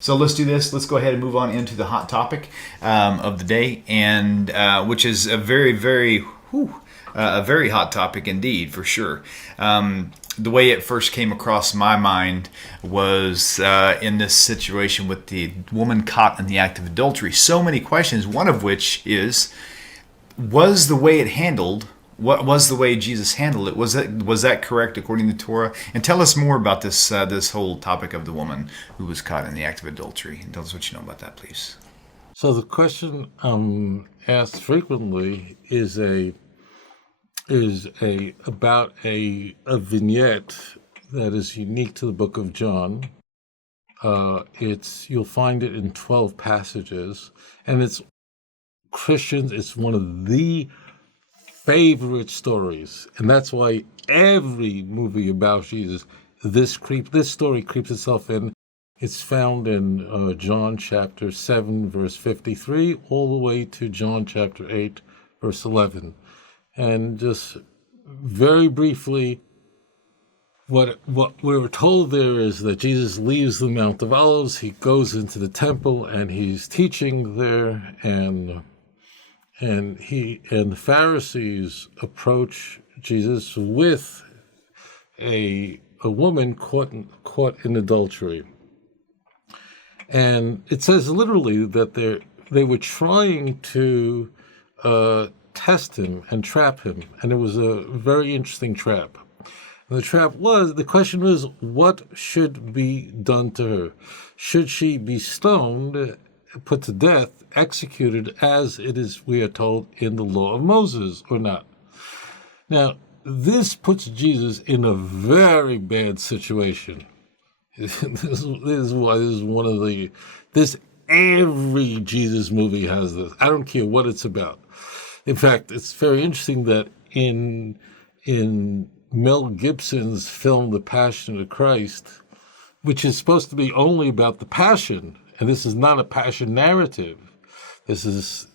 So let's do this. Let's go ahead and move on into the hot topic of the day, and which is a very hot topic indeed, for sure. The way it first came across my mind was in this situation with the woman caught in the act of adultery. So many questions, one of which is, was the way it handled, what was the way Jesus handled it? Was that correct according to Torah? And tell us more about this this whole topic of the woman who was caught in the act of adultery. And tell us what you know about that, please. So the question asked frequently is about a vignette that is unique to the book of John. You'll find it in 12 passages, and it's Christians. It's one of the favorite stories, and that's why every movie about Jesus, this story creeps itself in. It's found in John chapter 7, verse 53, all the way to John chapter 8, verse 11. And just very briefly, what we were told there is that Jesus leaves the Mount of Olives, he goes into the temple, and he's teaching there, and the Pharisees approach Jesus with a woman caught in adultery. And it says literally that they were trying to test him and trap him. And it was a very interesting trap. And the question was, what should be done to her? Should she be stoned, put to death, executed as it is, we are told, in the law of Moses, or not? Now, this puts Jesus in a very bad situation. Every Jesus movie has this. I don't care what it's about. In fact, it's very interesting that in Mel Gibson's film, The Passion of Christ, which is supposed to be only about the passion, and this is not a passion narrative. This is,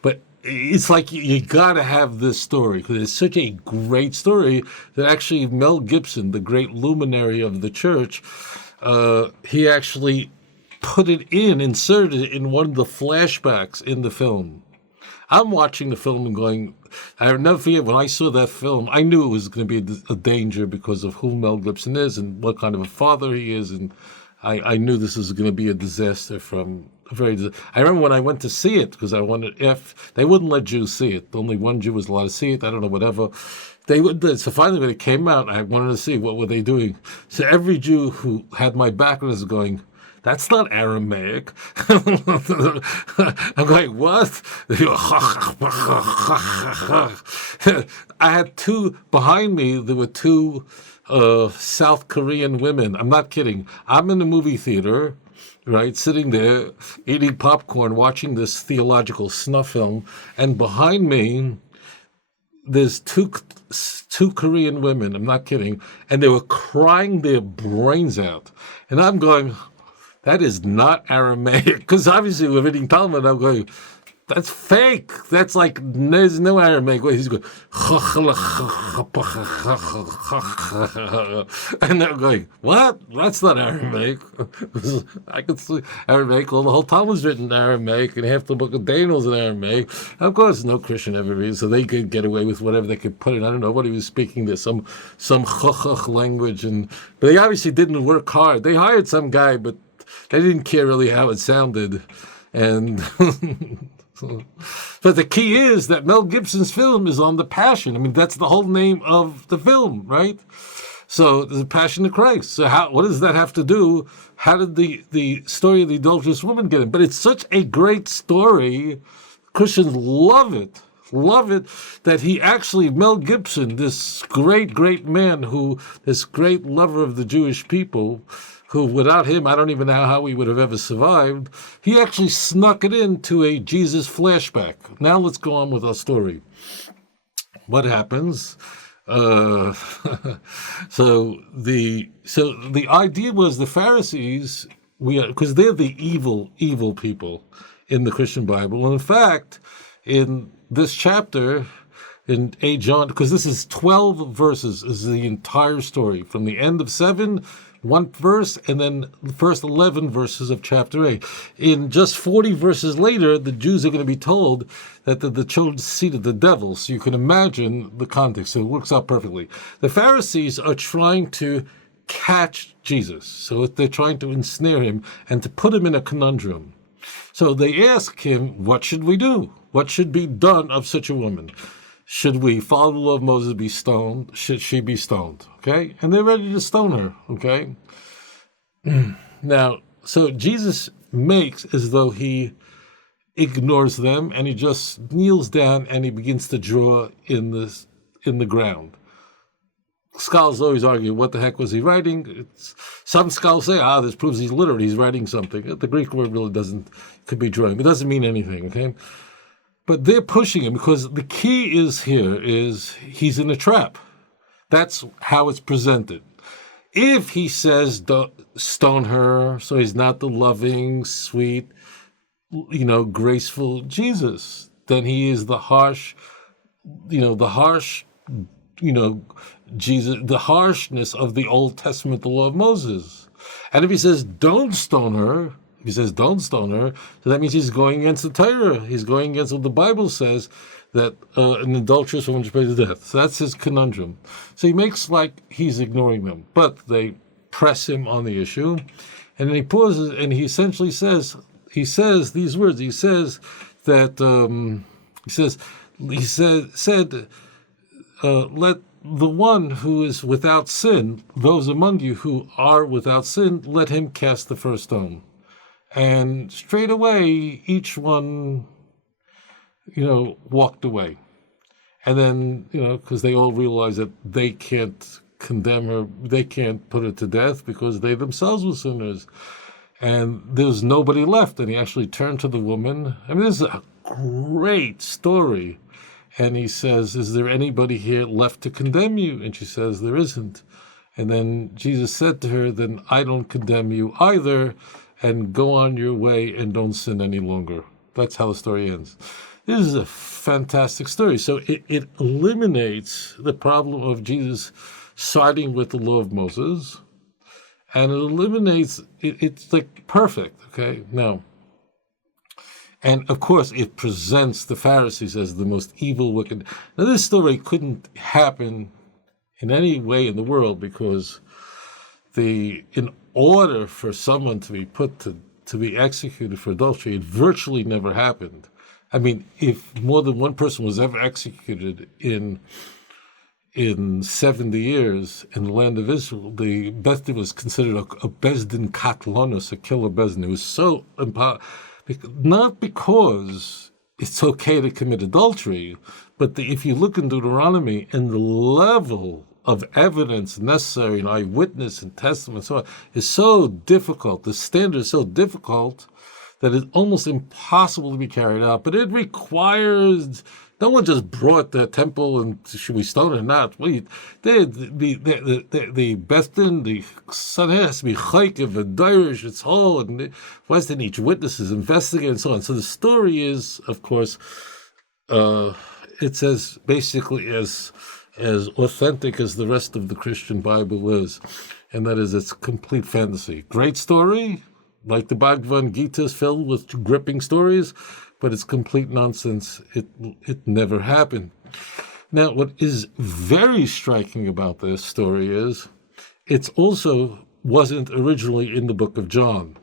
but it's like you got to have this story because it's such a great story that actually Mel Gibson, the great luminary of the church, he actually inserted it in one of the flashbacks in the film. I'm watching the film and going, I'll never forget when I saw that film, I knew it was going to be a danger because of who Mel Gibson is and what kind of a father he is, and I knew this was going to be a disaster I remember when I went to see it, because I wanted, if they wouldn't let Jews see it. Only one Jew was allowed to see it. I don't know, whatever. So finally when it came out, I wanted to see what were they doing. So every Jew who had my back was going, that's not Aramaic. I'm going, what? I had two, behind me, there were two South Korean women. I'm not kidding. I'm in the movie theater, right, sitting there, eating popcorn, watching this theological snuff film, and behind me, there's two Korean women, I'm not kidding, and they were crying their brains out. And I'm going, that is not Aramaic, because obviously we're reading Talmud, I'm going, that's fake. That's like, there's no Aramaic way. He's going, and I'm going, what? That's not Aramaic. I could see Aramaic. Well, the whole Talmud's written in Aramaic, and half the book of Daniel's in Aramaic. Of course, no Christian ever reads, so they could get away with whatever they could put in. I don't know what he was speaking there, some language, but they obviously didn't work hard. They hired some guy, but they didn't care really how it sounded, and. But the key is that Mel Gibson's film is on the Passion. I mean, that's the whole name of the film, right? So the Passion of Christ. So what does that have to do? How did the story of the adulterous woman get in? But it's such a great story. Christians love it, that he actually, Mel Gibson, this great man this great lover of the Jewish people, who without him, I don't even know how he would have ever survived, he actually snuck it into a Jesus flashback. Now let's go on with our story. What happens? So the idea was the Pharisees, because they're the evil people in the Christian Bible. And in fact, in this chapter, in 8 John, because this is 12 verses, is the entire story, from the end of 7 one verse and then the first 11 verses of chapter 8. In just 40 verses later, the Jews are going to be told that the children seated the devil. So you can imagine the context. So it works out perfectly. The Pharisees are trying to catch Jesus. So they're trying to ensnare him and to put him in a conundrum. So they ask him, what should we do? What should be done of such a woman? Should we follow the law of Moses, be stoned? Should she be stoned? Okay? And they're ready to stone her. Okay? Now, so Jesus makes as though he ignores them, and he just kneels down and he begins to draw in the ground. Scholars always argue, what the heck was he writing? Some scholars say, this proves he's literate, he's writing something. The Greek word really could be drawing. It doesn't mean anything, okay? But they're pushing him because the key is he's in a trap. That's how it's presented. If he says, don't stone her, so he's not the loving, sweet, graceful Jesus, then he is the harsh, Jesus, the harshness of the Old Testament, the law of Moses. And if he says, don't stone her, so that means he's going against the Torah. He's going against what the Bible says, that an adulterous woman should pay to death. So that's his conundrum. So he makes like he's ignoring them, but they press him on the issue. And then he pauses and he essentially says these words. He says that, let the one who is without sin, those among you who are without sin, let him cast the first stone. And straight away, each one, walked away. And then, because they all realized that they can't condemn her, they can't put her to death because they themselves were sinners. And there's nobody left. And he actually turned to the woman. I mean, this is a great story. And he says, is there anybody here left to condemn you? And she says, there isn't. And then Jesus said to her, then I don't condemn you either. And go on your way and don't sin any longer. That's how the story ends. This is a fantastic story. So it eliminates the problem of Jesus siding with the law of Moses. And it eliminates, it's like perfect, okay? Now, and of course, it presents the Pharisees as the most evil, wicked. Now, this story couldn't happen in any way in the world because in order for someone to be put to be executed for adultery, it virtually never happened. I mean, if more than one person was ever executed in 70 years in the land of Israel, the Beth Din was considered a Bezdin Katlonos, a killer Bezdin. It was so not because it's okay to commit adultery, but if you look in Deuteronomy and the level of evidence necessary and eyewitness and testimony and so on is so difficult, the standard is so difficult that it's almost impossible to be carried out. But it requires, no one just brought the temple and should we stone or not? The Beth Din, the son has to be chaykev and dirish, it's whole, and West in each witnesses, investigate and so on. So the story is, of course, it's as basically as authentic as the rest of the Christian Bible is, and that is it's complete fantasy. Great story, like the Bhagavad Gita is filled with gripping stories, but it's complete nonsense. It never happened. Now, what is very striking about this story is it also wasn't originally in the book of John,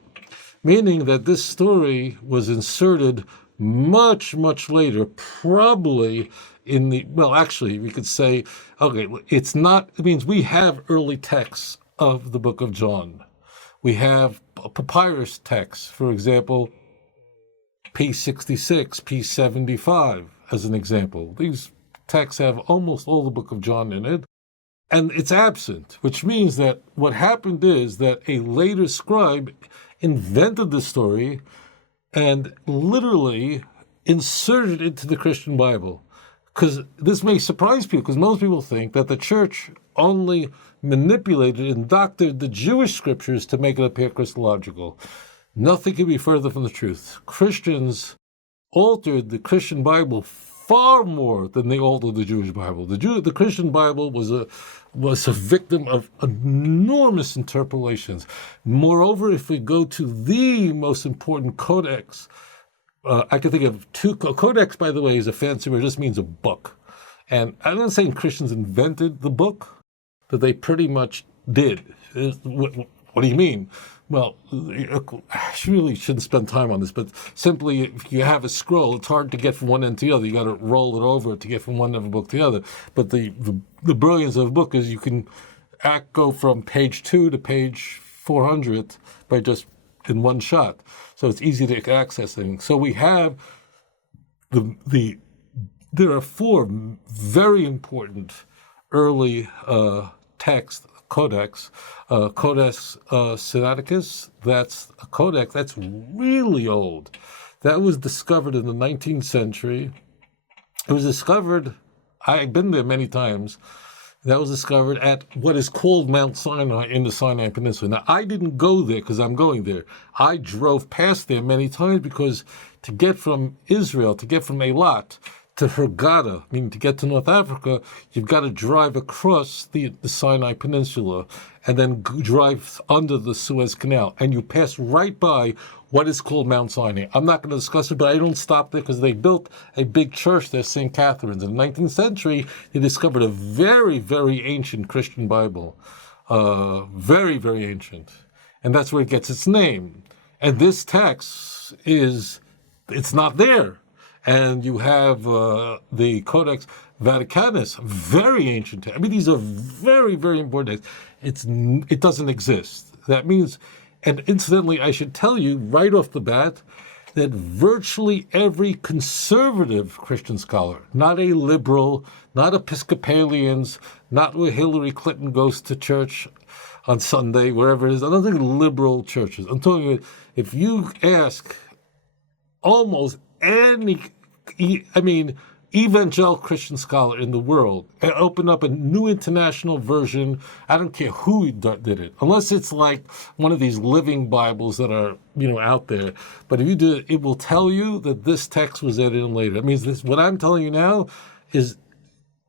meaning that this story was inserted much, much later, probably actually, we could say, okay, it means we have early texts of the book of John. We have papyrus texts, for example, P66, P75, as an example. These texts have almost all the book of John in it, and it's absent, which means that what happened is that a later scribe invented the story and literally inserted it into the Christian Bible. Because this may surprise people, because most people think that the church only manipulated and doctored the Jewish scriptures to make it appear Christological. Nothing can be further from the truth. Christians altered the Christian Bible far more than they alter the Jewish Bible. The Christian Bible was a victim of enormous interpolations. Moreover, if we go to the most important codex, I can think of two. Codex, by the way, is a fancy word. It just means a book. And I'm not saying Christians invented the book, but they pretty much did. What do you mean? Well, I really shouldn't spend time on this, but simply if you have a scroll, it's hard to get from one end to the other. You got to roll it over to get from one end of a book to the other. But the brilliance of a book is you can go from page 2 to page 400 by just in one shot. So it's easy to access things. So we have there are 4 very important early texts. Codex Sinaiticus, that's a codex that's really old. That was discovered in the 19th century. It was discovered, I've been there many times, that was discovered at what is called Mount Sinai in the Sinai Peninsula. Now, I didn't go there because I'm going there. I drove past there many times because to get from Israel, to get from Eilat, to Hurghada, meaning to get to North Africa, you've got to drive across the Sinai Peninsula and then drive under the Suez Canal. And you pass right by what is called Mount Sinai. I'm not going to discuss it, but I don't stop there because they built a big church there, St. Catherine's. In the 19th century, they discovered a very, very ancient Christian Bible. Very, very ancient. And that's where it gets its name. And this text it's not there. And you have the Codex Vaticanus, very ancient. I mean, these are very, very important texts. It doesn't exist. That means, and incidentally, I should tell you right off the bat that virtually every conservative Christian scholar, not a liberal, not Episcopalians, not where Hillary Clinton goes to church on Sunday, wherever it is, I'm not talking liberal churches. I'm talking, if you ask almost any, evangelical Christian scholar in the world and open up a new international version, I don't care who did it, unless it's like one of these living Bibles that are, out there. But if you do it, it will tell you that this text was added in later. That means what I'm telling you now is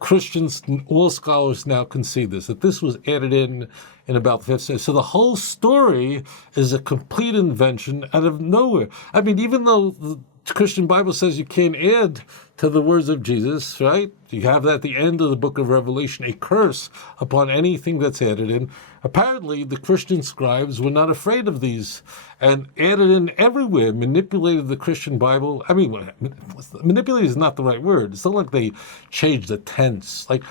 Christians, all scholars now concede this, that this was added in about the 5th century. So the whole story is a complete invention out of nowhere. I mean, even though the Christian Bible says you can't add to the words of Jesus, right? You have that at the end of the book of Revelation, a curse upon anything that's added in. Apparently, the Christian scribes were not afraid of these and added in everywhere, manipulated the Christian Bible. I mean, manipulate is not the right word. It's not like they changed the tense. Like,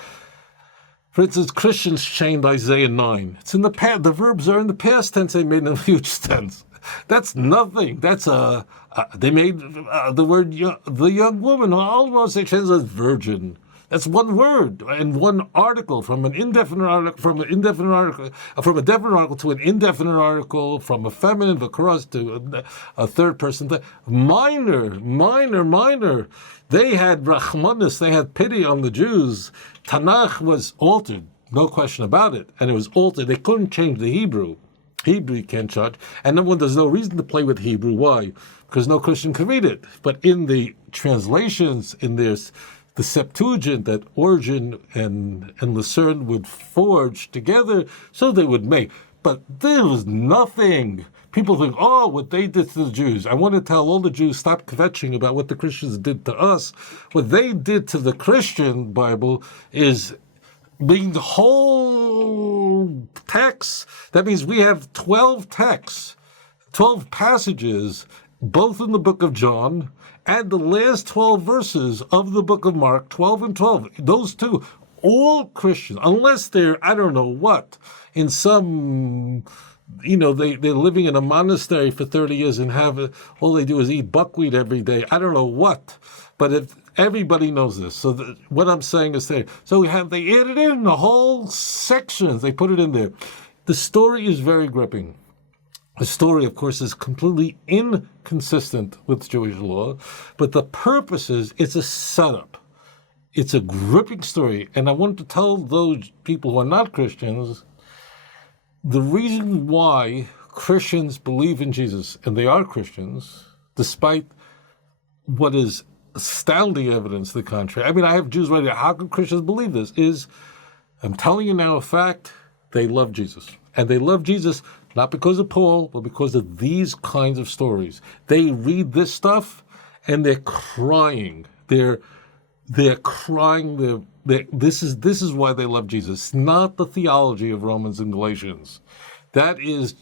for instance, Christians changed Isaiah 9. It's in the past. The verbs are in the past tense. They made in the future tense. That's nothing. That's they made the word the young woman almost they changed as virgin. That's one word and one article from an indefinite article from a definite article to an indefinite article, from a feminine v'karos to a third person. Minor. They had rachmanis. They had pity on the Jews. Tanakh was altered, no question about it, and it was altered. They couldn't change the Hebrew. Hebrew you can't judge, and there's no reason to play with Hebrew. Why? Because no Christian can read it. But in the translations, in this, the Septuagint that Origen and Lucerne would forge together, so they would make. But there was nothing. People think, what they did to the Jews. I want to tell all the Jews, stop kvetching about what the Christians did to us. What they did to the Christian Bible is being the whole text. That means we have 12 texts, 12 passages, both in the book of John and the last 12 verses of the book of Mark, 12 and 12. Those two, all Christians, unless they're, I don't know what, in some, they're living in a monastery for 30 years and all they do is eat buckwheat every day. I don't know what. But if everybody knows this, so what I'm saying is they added in the whole sections. They put it in there. The story is very gripping. The story, of course, is completely inconsistent with Jewish law, but the purpose is it's a setup. It's a gripping story, and I want to tell those people who are not Christians the reason why Christians believe in Jesus, and they are Christians, despite what is astounding evidence to the contrary. I mean, I have Jews writing, how can Christians believe this? I'm telling you now a fact, they love Jesus. And they love Jesus not because of Paul, but because of these kinds of stories. They read this stuff and they're crying. They're crying. This is why they love Jesus. Not the theology of Romans and Galatians. That is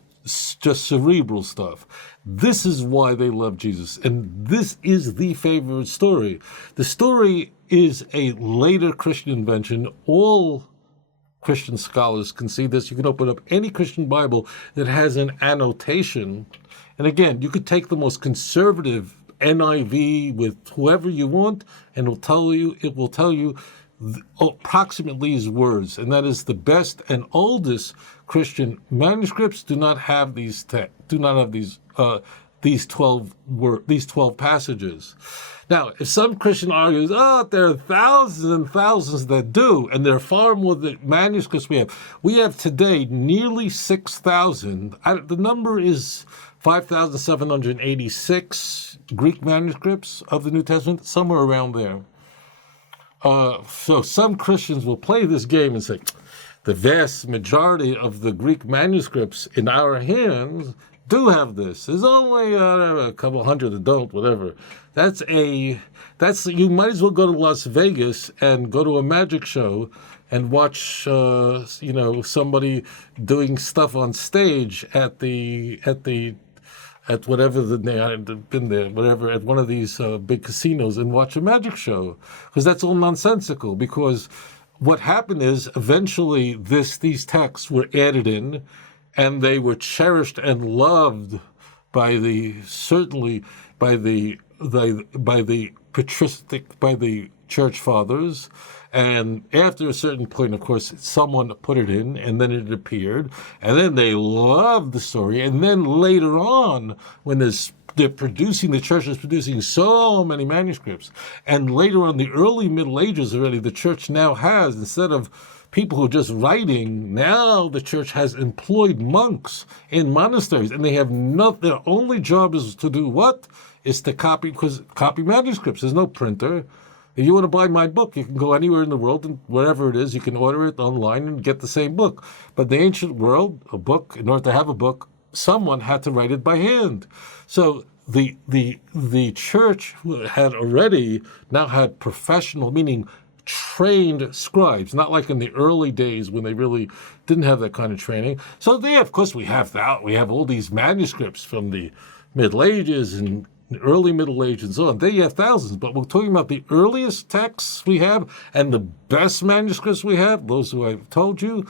just cerebral stuff. This is why they love Jesus. And this is the favorite story. The story is a later Christian invention. All Christian scholars can see this. You can open up any Christian Bible that has an annotation. And again, you could take the most conservative NIV with whoever you want, and it will tell you approximately these words. And that is the best and oldest Christian manuscripts do not have these 12 passages. Now, if some Christian argues, there are thousands and thousands that do, and there are far more the manuscripts we have. We have today nearly 6,000. The number is 5,786 Greek manuscripts of the New Testament, somewhere around there. So some Christians will play this game and say, the vast majority of the Greek manuscripts in our hands do have this. There's only a couple hundred that don't, whatever. You might as well go to Las Vegas and go to a magic show and watch, somebody doing stuff on stage at whatever I've been there, whatever, at one of these big casinos and watch a magic show, because that's all nonsensical. Because what happened is eventually these texts were added in, and they were cherished and loved by the church fathers. And after a certain point, of course, someone put it in, and then it appeared, and then they loved the story. And then later on, when the church is producing so many manuscripts, and later on, the early Middle Ages already, the church now has, instead of people who are just writing, now the church has employed monks in monasteries, and they have their only job is to do what? Is to copy manuscripts. There's no printer. If you want to buy my book, you can go anywhere in the world, and wherever it is, you can order it online and get the same book. But in the ancient world, a book, in order to have a book, someone had to write it by hand. So the church had already now had professional, meaning trained scribes, not like in the early days when they really didn't have that kind of training. So of course, we have all these manuscripts from the Middle Ages and early Middle Age and so on. They have thousands, but we're talking about the earliest texts we have and the best manuscripts we have, those who I've told you,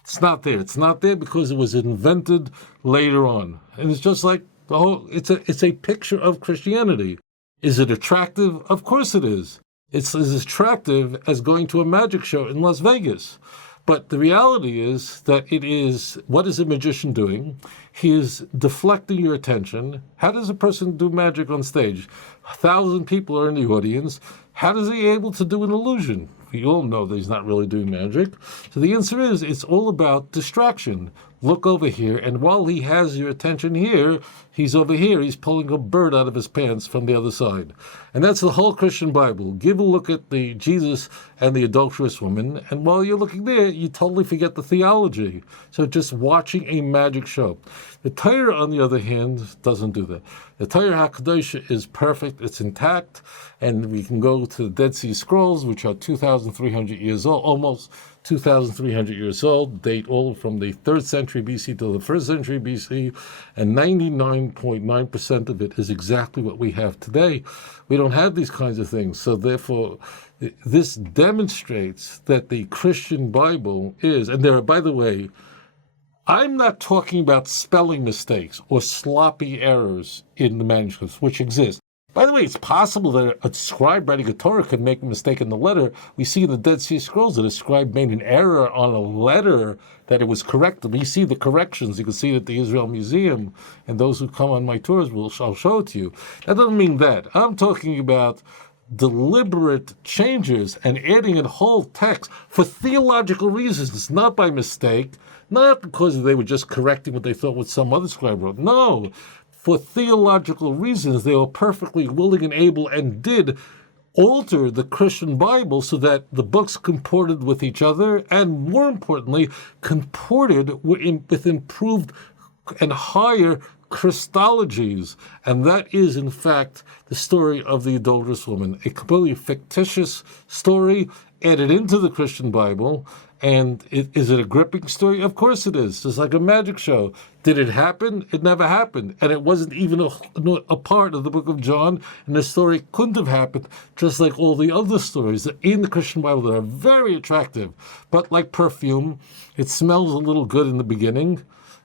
it's not there. It's not there because it was invented later on. And it's just like it's a picture of Christianity. Is it attractive? Of course it is. It's as attractive as going to a magic show in Las Vegas. But the reality is that what is a magician doing? He is deflecting your attention. How does a person do magic on stage? 1,000 people are in the audience. How is he able to do an illusion? We all know that he's not really doing magic. So the answer is, it's all about distraction. Look over here, and while he has your attention here, he's over here. He's pulling a bird out of his pants from the other side. And that's the whole Christian Bible. Give a look at the Jesus and the adulterous woman, and while you're looking there, you totally forget the theology. So just watching a magic show. The Torah, on the other hand, doesn't do that. The Torah HaKadosh is perfect. It's intact, and we can go to the Dead Sea Scrolls, which are 2,300 years old, almost 2,300 years old, date all from the 3rd century BC to the 1st century BC, and 99.9% of it is exactly what we have today. We don't have these kinds of things, so therefore, this demonstrates that the Christian Bible is, and there are, by the way, I'm not talking about spelling mistakes or sloppy errors in the manuscripts, which exist. By the way, it's possible that a scribe writing a Torah could make a mistake in the letter. We see in the Dead Sea Scrolls that a scribe made an error on a letter that it was corrected. We see the corrections. You can see it at the Israel Museum, and those who come on my tours, I'll show it to you. That doesn't mean that. I'm talking about deliberate changes and adding a whole text for theological reasons, not by mistake, not because they were just correcting what they thought what some other scribe wrote. No, for theological reasons, they were perfectly willing and able and did alter the Christian Bible so that the books comported with each other, and more importantly, comported with improved and higher Christologies. And that is, in fact, the story of the adulterous woman, a completely fictitious story added into the Christian Bible. And is it a gripping story? Of course it is. It's like a magic show. Did it happen? It never happened. And it wasn't even a part of the book of John. And the story couldn't have happened, just like all the other stories in the Christian Bible that are very attractive. But like perfume, it smells a little good in the beginning,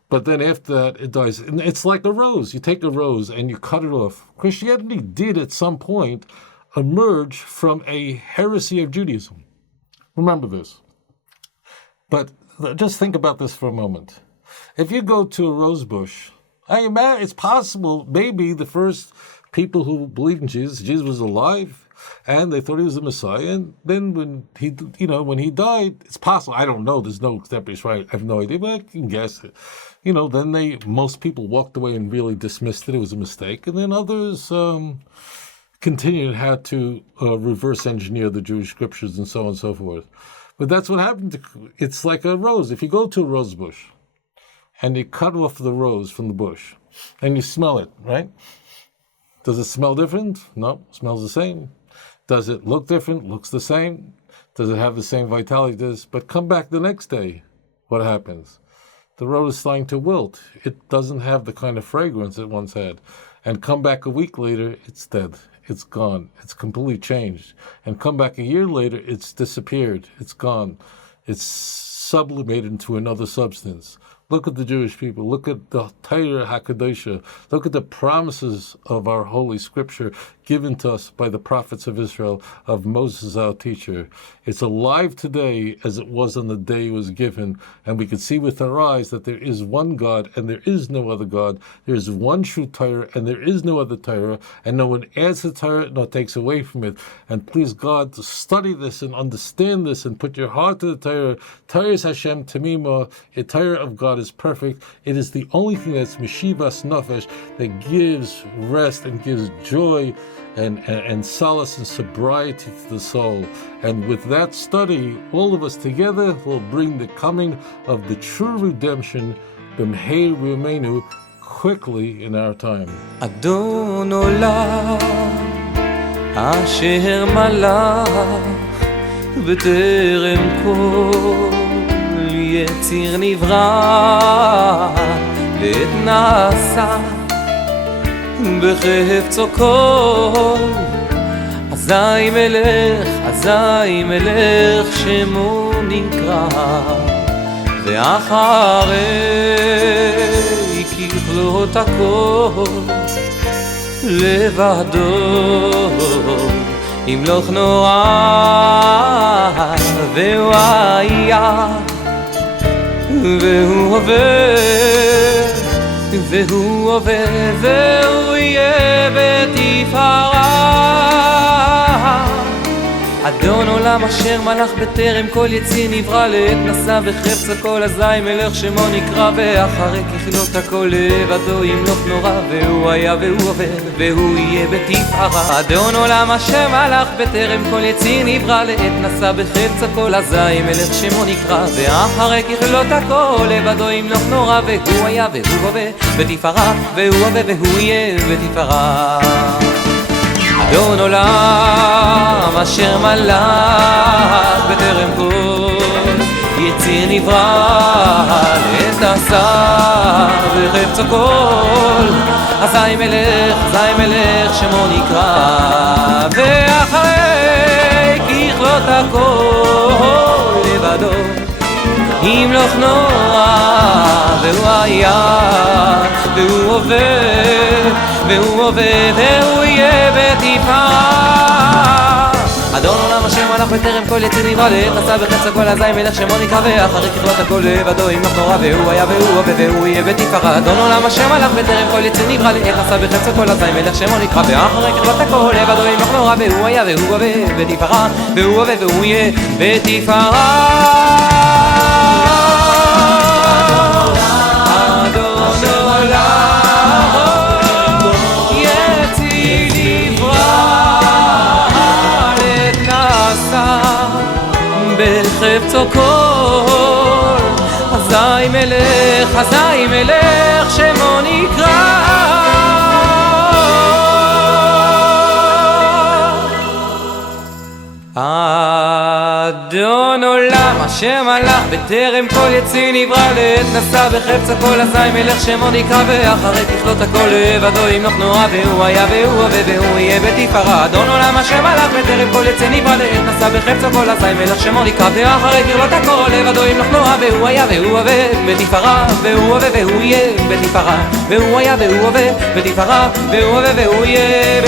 but then after that, it dies. And it's like a rose. You take a rose and you cut it off. Christianity did at some point emerge from a heresy of Judaism. Remember this. But just think about this for a moment. If you go to a rose bush, it's possible maybe the first people who believed in Jesus was alive, and they thought he was the Messiah. And then when he died, it's possible. I don't know. There's no established right. I have no idea, but I can guess it. Then most people walked away and really dismissed it. It was a mistake, and then others continued and had to reverse engineer the Jewish scriptures and so on and so forth. But that's what happened. It's like a rose. If you go to a rose bush and you cut off the rose from the bush and you smell it, right? Does it smell different? No, it smells the same. Does it look different? Looks the same. Does it have the same vitality? But come back the next day. What happens? The rose is starting to wilt. It doesn't have the kind of fragrance it once had. And come back a week later, it's dead. It's gone. It's completely changed. And come back a year later, it's disappeared. It's gone. It's sublimated into another substance. Look at the Jewish people. Look at the Torah HaKadosha. Look at the promises of our Holy Scripture given to us by the prophets of Israel, of Moses, our teacher. It's alive today as it was on the day it was given. And we can see with our eyes that there is one God and there is no other God. There is one true Torah and there is no other Torah. And no one adds to Torah nor takes away from it. And please God, to study this and understand this and put your heart to the Torah. Torah is Hashem Tamima. The Torah of God is perfect. It is the only thing that's Meshivas Nefesh, that gives rest and gives joy and solace and sobriety to the soul. And with that study, all of us together will bring the coming of the true redemption, B'mhei Rimeinu, quickly in our time. Adon Olam, Asher Malach, B'terem Kol Yetzir Nivra, V'et Nasa בחפצו כל אזי מלך שמו נקרא ואחרי ככלות הכל לבדו ימלוך נורא והוא היה והוא עובר והוא עובד והוא יהיה בתפארה אדון עולם אשר מלך בטרם כל יציר נברא לעת נשא בחפץ הכל אזי מלך שמו נקרא ואחרי ככלות הכל לבדו ימלוך נורא והוא היה והוא עובד והוא יהיה בתפארה אדון עולם אשר מלך בטרם כל יציר נברא לעת נשא בחפץ הכל אזי מלך שמו נקרא ואחרי ככלות הכל לבדו ימלוך נורא והוא היה והוא עובד בתפארה והוא עובד והוא יהיה בתפארה אדון עולם אשר מלך בטרם כל יציר נברא לעת עשה בחפצו כל אזי מלך שמו נקרא ואחרי ככלות הכל לבדו ימלוך נורא והוא היה והוא עובד והוא יהיה בתפארה אדון עולם השם מלך בטרם כל יציר נברא לעת עשה בחפץ הכל אזי מלך שמו נקרא ואחרי ככלות הכל לבדו ימלוך נורא והוא היה והוא עובד והוא יהיה בתפארה אדון עולם השם מלך בטרם כל יציר נברא לעת עשה בחפץ הכל אזי מלך שמו נקרא ואחרי ככלות הכל לבדו ימלוך נורא והוא היה והוא עובד בתפארה והוא עובד והוא יהיה בתפארה לו קול, אזי מלך שמו נקרא. אדון עולם אשר מלך בטרם כל יציר נברא לעת נשא בחפצה כל אזי מלך שמו נקרא ואחרי ככלות הכל לבדו ימלוך נורא והוא היה והוא הווה והוא יהיה בתפארה. אדון עולם אשר מלך בטרם כל יציר נברא לעת נשא בחפצה כל אזי מלך שמו נקרא ואחרי ככלות הכל לבדו ימלוך נורא והוא היה והוא הווה בתפארה והוא הווה והוא יהיה בתפארה והוא היה והוא הווה בתפארה והוא הווה והוא יהיה